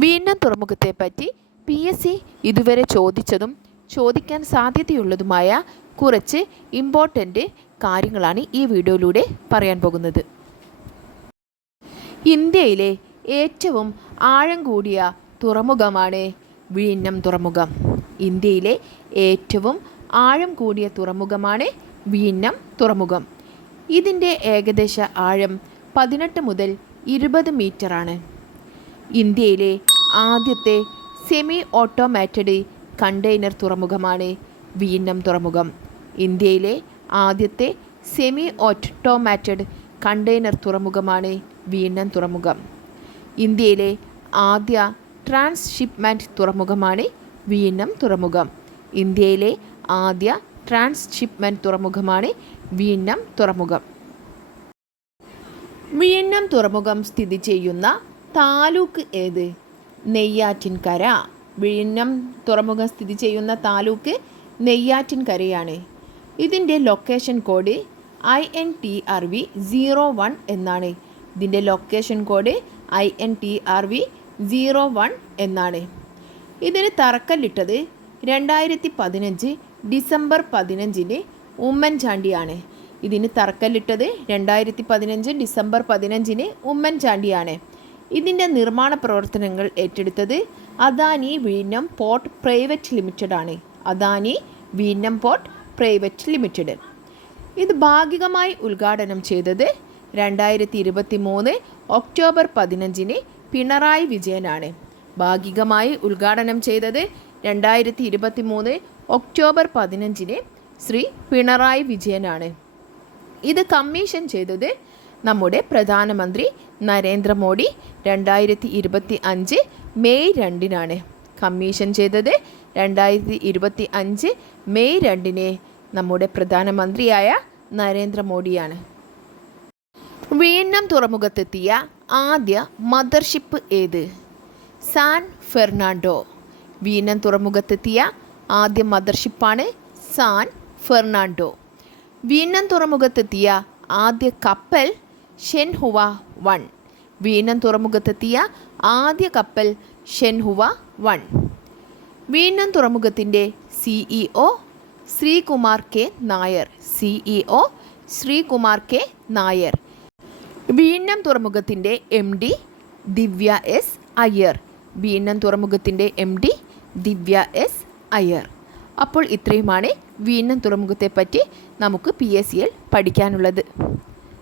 വീണ്ടും തുറമുഖത്തെപ്പറ്റി P S C ഇതുവരെ ചോദിച്ചതും ചോദിക്കാൻ സാധ്യതയുള്ളതുമായ കുറച്ച് ഇമ്പോർട്ടന്റ് കാര്യങ്ങളാണ് ഈ വീഡിയോയിലൂടെ പറയാൻ പോകുന്നത്. ഇന്ത്യയിലെ ഏറ്റവും ആഴം കൂടിയ തുറമുഖമാണ് വീണ്ണം തുറമുഖം. ഇന്ത്യയിലെ ഏറ്റവും ആഴം കൂടിയ തുറമുഖമാണ് വീണ്ണം തുറമുഖം. ഇതിന്റെ ഏകദേശ ആഴം പതിനെട്ട് മുതൽ ഇരുപത് മീറ്ററാണ് ഇന്ത്യയിലെ ആദ്യത്തെ സെമി ഓട്ടോമാറ്റഡ് കണ്ടെയ്നർ തുറമുഖമാണ് വിഴിഞ്ഞം തുറമുഖം. ഇന്ത്യയിലെ ആദ്യത്തെ സെമി ഓട്ടോമാറ്റഡ് കണ്ടെയ്നർ തുറമുഖമാണ് വിഴിഞ്ഞം തുറമുഖം. ഇന്ത്യയിലെ ആദ്യ ട്രാൻസ്ഷിപ്മെന്റ് തുറമുഖമാണ് വിഴിഞ്ഞം തുറമുഖം. ഇന്ത്യയിലെ ആദ്യ ട്രാൻസ്ഷിപ്മെന്റ് തുറമുഖമാണ് വിഴിഞ്ഞം തുറമുഖം. വിയന്നം തുറമുഖം സ്ഥിതി ചെയ്യുന്ന താലൂക്ക് ഏത്? നെയ്യാറ്റിൻകര. വിഴിഞ്ഞം തുറമുഖം സ്ഥിതി ചെയ്യുന്ന താലൂക്ക് നെയ്യാറ്റിൻകരയാണ്. ഇതിന്റെ location code I N T R V zero one എന്നാണ്. ഇതിന്റെ location code I N T R V zero one എന്നാണ്. ഇതിന് തറക്കല്ലിട്ടത് രണ്ടായിരത്തി പതിനഞ്ച് ഡിസംബർ പതിനഞ്ചിന് ഉമ്മൻചാണ്ടിയാണ്. ഇതിന് തറക്കല്ലിട്ടത് രണ്ടായിരത്തി പതിനഞ്ച് ഡിസംബർ പതിനഞ്ചിന് ഉമ്മൻചാണ്ടിയാണ്. ഇതിന്റെ നിർമ്മാണ പ്രവർത്തനങ്ങൾ ഏറ്റെടുത്തത് അദാനി വീനം പോർട്ട് പ്രൈവറ്റ് ലിമിറ്റഡ് ആണ്. അദാനി വീനം പോർട്ട് പ്രൈവറ്റ് ലിമിറ്റഡ്. ഇത് ഭാഗികമായി ഉദ്ഘാടനം ചെയ്തത് രണ്ടായിരത്തി ഇരുപത്തി മൂന്ന് ഒക്ടോബർ പതിനഞ്ചിന് പിണറായി വിജയനാണ്. ഭാഗികമായി ഉദ്ഘാടനം ചെയ്തത് രണ്ടായിരത്തി ഇരുപത്തി മൂന്ന് ഒക്ടോബർ പതിനഞ്ചിന് ശ്രീ പിണറായി വിജയനാണ്. ഇത് കമ്മീഷൻ ചെയ്തത് നമ്മുടെ പ്രധാനമന്ത്രി നരേന്ദ്രമോദി രണ്ടായിരത്തി ഇരുപത്തി അഞ്ച് മെയ് രണ്ടിനാണ്. കമ്മീഷൻ ചെയ്തത് രണ്ടായിരത്തി ഇരുപത്തി അഞ്ച് മെയ് രണ്ടിന് നമ്മുടെ പ്രധാനമന്ത്രിയായ നരേന്ദ്രമോദിയാണ്. വിയന്നം തുറമുഖത്തെത്തിയ ആദ്യ മദർഷിപ്പ് ഏത്? San Fernando. വിയന്നം തുറമുഖത്തെത്തിയ ആദ്യ മദർഷിപ്പാണ് സാൻ ഫെർണാണ്ടോ. വിയന്നം തുറമുഖത്തെത്തിയ ആദ്യ കപ്പൽ ഷെൻഹുവ വൺ. വീണ്ടും തുറമുഖത്തെത്തിയ ആദ്യ കപ്പൽ ഷെൻഹുവ വൺ. വീണ്ടും തുറമുഖത്തിന്റെ CEO Sreekumar K. Nair. CEO Sreekumar K. Nair. വീണ്ണം തുറമുഖത്തിന്റെ M D Divya S. Iyer. വീണ്ണം തുറമുഖത്തിന്റെ M D Divya S. Iyer. അപ്പോൾ ഇത്രയുമാണ് വീണ്ണം തുറമുഖത്തെപ്പറ്റി നമുക്ക് പി എസ് സിയിൽ പഠിക്കാനുള്ളത്.